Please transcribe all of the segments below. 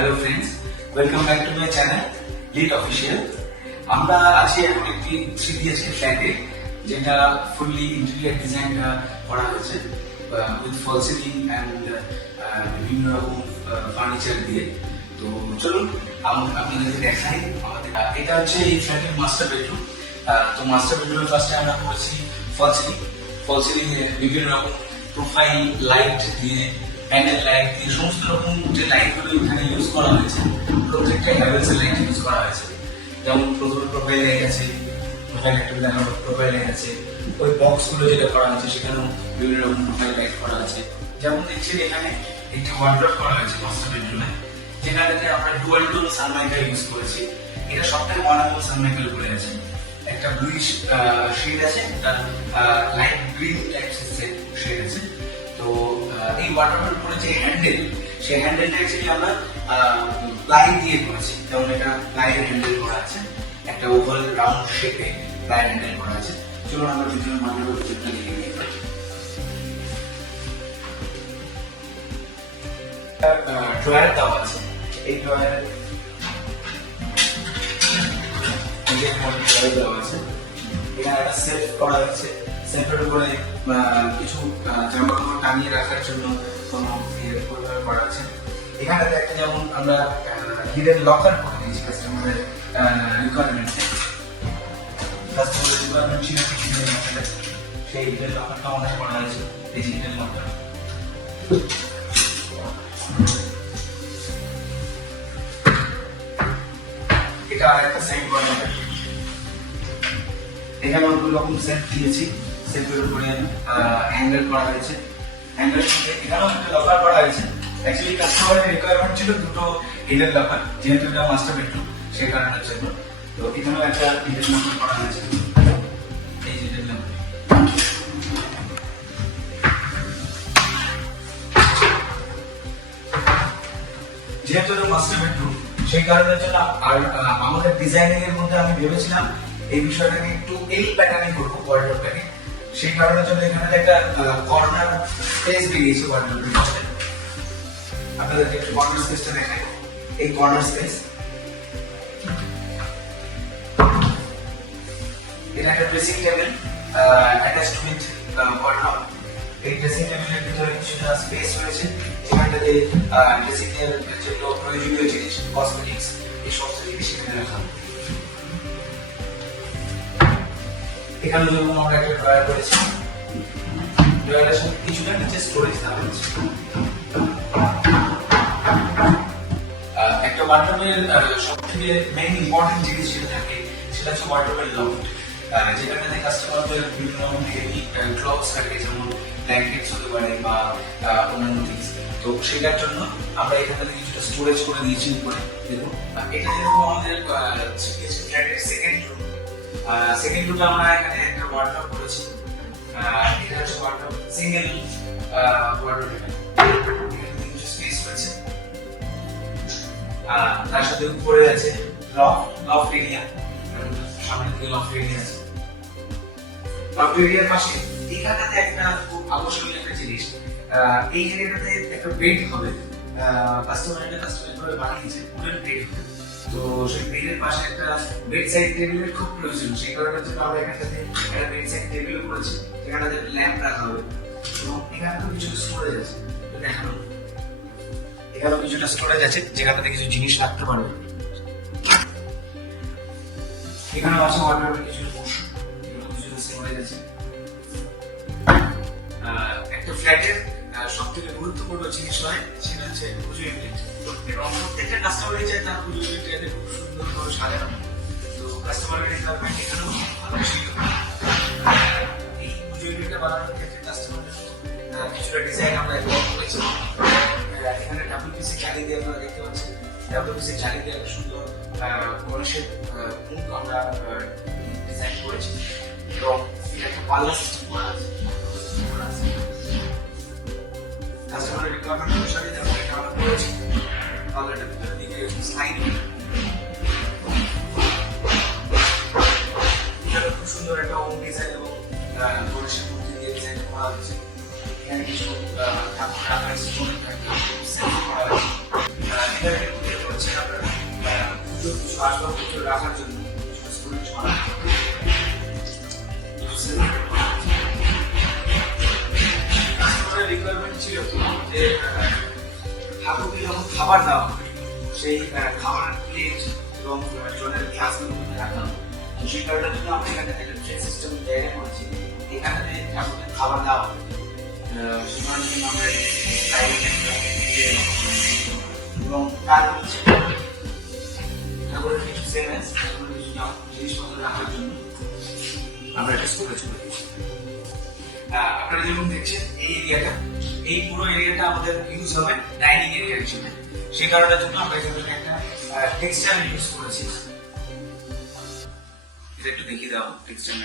Hello friends, welcome back to my channel lead official. আমরা আছি এখন একটি 3 BHK ফ্ল্যাটে, যেটা ফুললি ইন্টেরিয়র ডিজাইনটা করা হয়েছে উইথ ফল সিলিং অ্যান্ড বিভিন্ন রকম ফার্নিচার দিয়ে। তো চলুন আপনাদেরকে দেখাই আমাদের। এটা হচ্ছে এই ফ্ল্যাটের মাস্টার বেডরুম। তো মাস্টার বেডরুমে ফার্স্টে আমরা করেছি ফল সিলিং বিভিন্ন রকম প্রোফাইল লাইট দিয়ে, প্যানেল লাইট দিয়ে, সমস্ত রকম যে লাইটগুলো এখানে ইউজ করা হয়েছে প্রত্যেকটা হ্যাভেলস এর লাইট ইউজ করা হয়েছে। যেমন প্রথমে প্রোফাইল লাইট আছে, প্রোফাইল লাইট আছে, ওই বক্স গুলো যেটা করা আছে সেখানেও বিভিন্ন রকম প্রোফাইল লাইট করা আছে। যেমন দেখছি এখানে একটি ওয়ার্ডরোব করা হয়েছে মাস্টার বেডরুমে, যেখানে আমরা ডুয়াল টোন সানমাইকার ইউজ করেছি। এটা সবটাই ওয়ানাবল সানমাইকার করে আছে। একটা ব্লুইশ শেড আছে, একটা লাইট গ্রিন টাইপ শেড আছে। তো এই ওয়াটারের উপরে যে হ্যান্ডেল, সেই হ্যান্ডেলটা অ্যাকচুয়ালি আমরা প্লাই দিয়ে করেছি। যেমন এটা প্লাইয়ের হ্যান্ডেল করা আছে, একটা ওভাল রাউন্ড শেপে প্লাই হ্যান্ডেল করা আছে। চলুন আমরা ভিতরে ওয়াটারের ভিতরটা দেখে নিই। ড্রয়ার দেওয়া আছে, এই ড্রয়ার দেওয়া আছে। এখানে একটা সেলফ করা হয়েছে, সেলফের উপরে কিছু জামা কাপড় টাঙিয়ে রাখার জন্য কোনো করা আছে। এখানে একটা যেমন আমরা হিডেন লকার করে দিয়েছি কাস্টমারের রিকোয়ারমেন্টে। কাস্টমারের রিকোয়ারমেন্ট ছিল সেই হিডেন লকারটা অনেক করা হয়েছে। এই যে হিডেন লকার, এটা আর একটা সাইড করা হবে। এখানে অনেক রকম সেট দিয়েছি, সেটের উপরে হ্যাঙ্গার করা হয়েছে। হ্যাঙ্গার এখানেও একটা লকার করা হয়েছে। অ্যাকচুয়ালি কাস্টমারের রিকোয়ারমেন্ট ছিল দুটো হিডেন লকার, যেহেতু এটা মাস্টার বেডরুম সেই কারণের জন্য। তো এখানেও একটা হিডেন লকার করা হয়েছে। এই হিডেন লকার যেহেতু এটা মাস্টার বেডরুম সেই কারণের জন্য আর আমাদের ডিজাইনিং এর মধ্যে আমি ভেবেছিলাম এই বিষয়টাকে একটু এই প্যাটার্নে করবো ওয়ার্ডরোবটাকে। সেই কারণের জন্য এখানে একটা কর্নার স্পেস বেরিয়েছে ওয়ার্ডরোবের মধ্যে। আপনাদেরকে একটু কর্নার স্পেসটা দেখাই। এই কর্নার স্পেস, এটা একটা dressing table attached with wardrobe. এই ড্রেসিং টেবিলের ভিতরে কিছুটা স্পেস রয়েছে, যেখানটাতে ড্রেসিং এর যেগুলো প্রয়োজনীয় জিনিস, কসমেটিক্স, এই সমস্ত জিনিস এখানে রাখা হবে। এখানে যেমন আমরা একটা ড্রয়ার করেছি, ড্রয়ারের সাথে কিছুটা নিচে স্টোরেজ দেওয়া হয়েছে। একটা ওয়ার্ডরোবের সবথেকে মেইন ইম্পর্টেন্ট জিনিস যেটা থাকে সেটা হচ্ছে ওয়ার্ডরোবের লকেট, যেখানে কাস্টমারদের বিভিন্ন রকম হেভি ক্লথস থাকে, যেমন ব্ল্যাঙ্কেটস হতে পারে বা অন্যান্য জিনিস। তো সেটার জন্য আমরা এখানে কিছুটা স্টোরেজ করে দিয়েছি উপরে। দেখুন এটা যেরকম আমাদের ফ্ল্যাটের সেকেন্ড রুমে আমরা এখানে একটা ওয়ার্ডরোব করেছি। এটা হচ্ছে ওয়ার্ডরোব, সিঙ্গেল ওয়ার্ডরোব। এখানে কিছু স্পেস রয়েছে, তার সাথে উপরে আছে লফট এরিয়া, সামনে থেকে লফট এরিয়া আছে। লফট এরিয়ার পাশে এখানটাতে একটা খুব আকর্ষণীয় একটা জিনিস, এই এরিয়াটাতে একটা বেড হবে। কাস্টমার ভাবে বানিয়েছে, উডেন বেড হবে। তো সেই বেডের পাশে একটা বেড সাইড টেবিলের খুব প্রয়োজন। সেই কারণে আমরা এখানটাতে একটা বেড সাইড টেবিলও করেছি, যেখানটাতে একটা ল্যাম্প রাখা হবে। এবং এখানে তো কিছু স্টোরেজ আছে, দেখানো এখানেও কিছুটা স্টোরেজ আছে, যেখানটাতে কিছু জিনিস রাখতে পারবে। এখানেও আছে ওয়ার্ডরোবের কিছু পোর্শন, কিছুটা স্টোরেজ আছে। একটা ফ্ল্যাটের সবথেকে গুরুত্বপূর্ণ জিনিস হয় সেটা হচ্ছে পুজো ইউনিট, এবং প্রত্যেকটা কাস্টমারই চায় তার পুজো ইউনিটটাকে খুব সুন্দরভাবে সাজানো। তো কাস্টমারের রিকোয়ারমেন্ট এখানেও ভালো ছিল। এই পুজো ইউনিটটা বানানোর ক্ষেত্রে কাস্টমারের কিছুটা ডিজাইন আমরা করেছি। এখানে WPC চালি দিয়ে আপনারা দেখতে পাচ্ছেন, WPC চালি দিয়ে একটা সুন্দর গণেশের মুখ আমরা ডিজাইন করেছি, এবং একটা পাল্লা সিস্টেম করা আছে। কাস্টমারের রিকোয়ারমেন্ট অনুসারে যেমন এটা আমরা করেছি, পাল্লাটার ভিতরের দিকে স্লাইড, এটা খুব সুন্দর একটা হোম ডিজাইন এবং গণেশের মূর্তি দিয়ে ডিজাইন করা হয়েছে। এখানে কিছু ঠাকুর রাখার স্টোন করা হয়েছে। আসবাবপত্র রাখার জন্য স্টুডেন্ট রিকোয়ারমেন্ট ছিল যে ঠাকুরকে যখন খাবার দেওয়া হবে সেই খাবারের প্লেট এবং জলের গ্লাসগুলো রাখা হবে। সেই কারণের জন্য আমরা এখানে একটা ট্রে সিস্টেম জায়গা করেছি, এখানে ঠাকুরকে খাবার দেওয়া হবে। সেই কারণের জন্য আমরা এবং তার হচ্ছে ঠাকুরের কিছু সেভেন্স কিছু জিনিসপত্র রাখার জন্য আমরা এটা স্টোরেজ করে দিয়েছি। আপনারা যেমন দেখছেন এই এরিয়াটা, এই পুরো এরিয়াটা আমাদের ইউজ হবে ডাইনিং এরিয়া হিসেবে। সেই কারণের জন্য আমরা এখানে একটা টেক্সচার ইউজ করেছি। এটা একটু দেখিয়ে দাও টেক্সচার।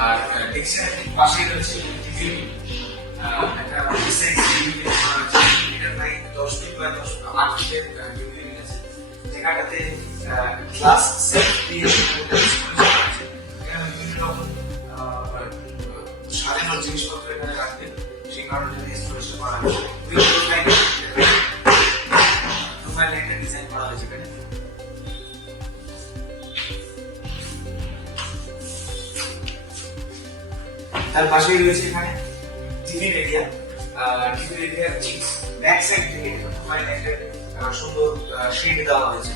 আর টেক্সচারের পাশে রয়েছে টিভি, একটা ডিসাইন টিভি করা আছে। এটা প্রায় 10 ফিট বাই 8 ফিটের টিভি আছে, যেখানটাতে গ্লাস সেট দিয়ে সাজানোর জিনিসপত্র এখানে রাখবে। সেই কারণে স্টোরেজ করা হয়েছে, প্রোফাইল লাইটের ডিজাইন করা হয়েছে এখানে। তার পাশেই রয়েছে এখানে টিফিন এরিয়া। টিফিন এরিয়ার ঠিক ব্যাক সাইড থেকে প্রোফাইল লাইটের সুন্দর শেড দেওয়া হয়েছে।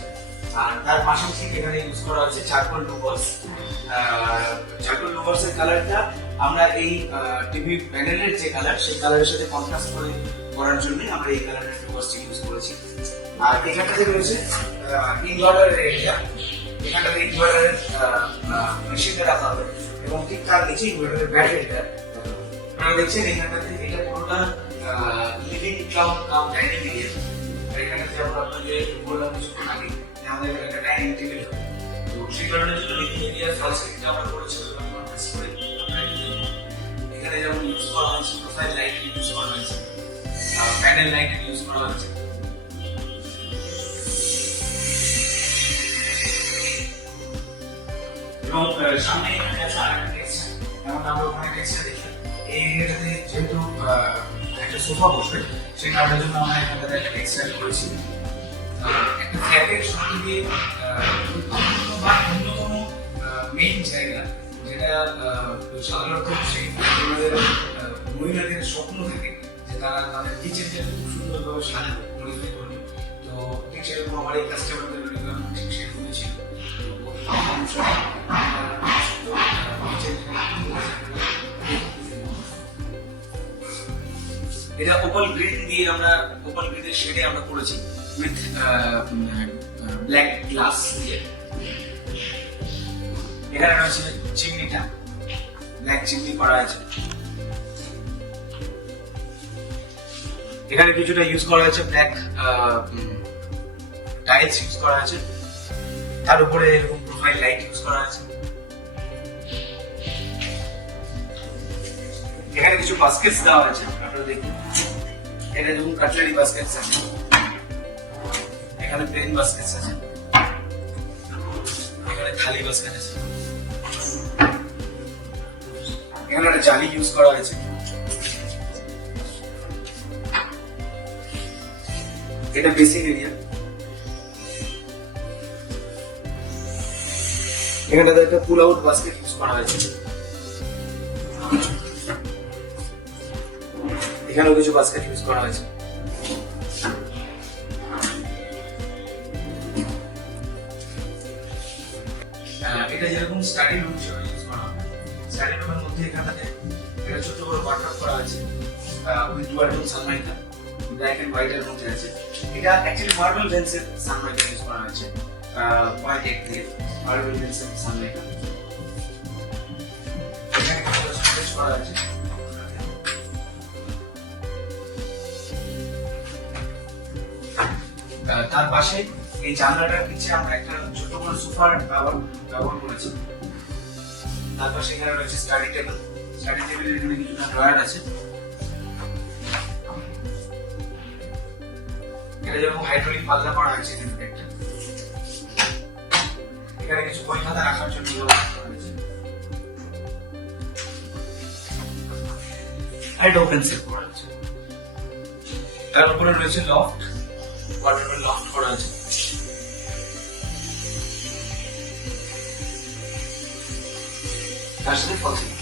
আর তার পাশে ঠিক এখানে ইউজ করা হয়েছে চারকোল লুভার্স। চারকোল লুভার্স এর কালারটা আমরা এই টিভি প্যানেলের যে কালার সেই কালারের সাথে কন্ট্রাস্ট করে করার জন্য আমরা এই কালারের লুভার্সটি ইউজ করেছি। আর এখানটাতে রয়েছে ইনভার্টারের এরিয়া। এখানটাতে ইনভার্টারের মেশিনটা রাখা হবে এবং ঠিক তার নিচে ইনভার্টারের ব্যাটারিটা। আপনারা দেখছেন এখানটাতে এটা পুরোটা লিভিং কাম ডাইনিং এরিয়া। আর এখানটাতে যেমন আপনাদের বললাম কিছুক্ষণ আগে আমাদের একটা ডাইনিং টেবিল হবে। তো সেই কারণের জন্য লিভিং এরিয়ার ফল সিলিংটা আমরা করেছি এখানে যেমন ইউজ করা হয়েছে প্রোফাইল লাইট ইউজ করা হয়েছে, প্যানেল লাইট ইউজ করা হয়েছে। এবং সামনে এখানে আছে আরেকটা টেক্সচার, যেমন আমরা ওখানে টেক্সচার দেখি এই এরিয়াটাতে যেহেতু একটা সোফা বসবে সেই কারণের জন্য আমরা এখানে একটা টেক্সচার করেছি। একটা ফ্ল্যাটের সঙ্গে বা অন্যতম মেইন জায়গা যেটা সাধারণত সেই মহিলাদের স্বপ্ন থাকে যে তারা তাদের কিচেনটা খুব সুন্দরভাবে সাজাবে, মডিফাই করবে। তো ঠিক সেরকম আমার এই কাস্টমারদের রিকোয়ারমেন্ট ঠিক সেরকমই ছিল। এটা ওপাল গ্রিন দিয়ে আমরা ওপাল গ্রিনের শেডে আমরা করেছি উইথ ব্ল্যাক গ্লাস দিয়ে। এখানে রয়েছে চিমনিটা, ব্ল্যাক চিমনি করা আছে। এখানে কিছুটা ইউজ করা হয়েছে ব্ল্যাক টাইলস ইউজ করা আছে, তার উপরে এরকম প্রোফাইল লাইট ইউজ করা আছে। এখানে কিছু বাস্কেটস দেওয়া আছে, আপনারা দেখুন। এটা যেমন কাটলারি বাস্কেটস আছে, এখানে প্লেন বাস্কেটস আছে, এখানে থালি বাস্কেট আছে, এখানে একটা জালি ইউজ করা হয়েছে। এটা বেসিক এরিয়া। এখানে একটা পুল আউট বাস্কেট ইউজ করা হয়েছে। এখানেও কিছু বাস্কেট ইউজ করা হয়েছে। এটা যেরকম স্টাডি রুম হিসেবে ইউজ করা হয়, স্টাডি রুমের মধ্যে এখানে একটা ছোট বড় ওয়ার্ডরোব করা আছে with dual Sunmica, black and white এর মধ্যে আছে। এটা অ্যাকচুয়ালি মার্বেল ভেন্সের সানমাইকা ইউজ করা হয়েছে, হোয়াইট এক দিয়ে মার্বেল ভেন্সের সানমাইকা। এখানে কিছু স্টোরেজ করা আছে। তার পাশে এই জানলাটার নিচে আমরা একটা ছোট করে সোফার ব্যবহার করেছি। তার পাশে এখানে রয়েছে স্টাডি টেবিল। স্টাডি টেবিলের এখানে কিছুটা ড্রয়ার আছে। এটা যেরকম হাইড্রোলিক পাল্লা করা হয়েছে এখানে একটা। এখানে কিছু বই খাতা রাখার জন্য ব্যবহার করা হয়েছে। আর এটা ওপেন সেট করা হয়েছে। তার উপরে রয়েছে লফট। ওয়ার্ডরোবের লফট করা আছে। তার সাথে ফল সিলিং।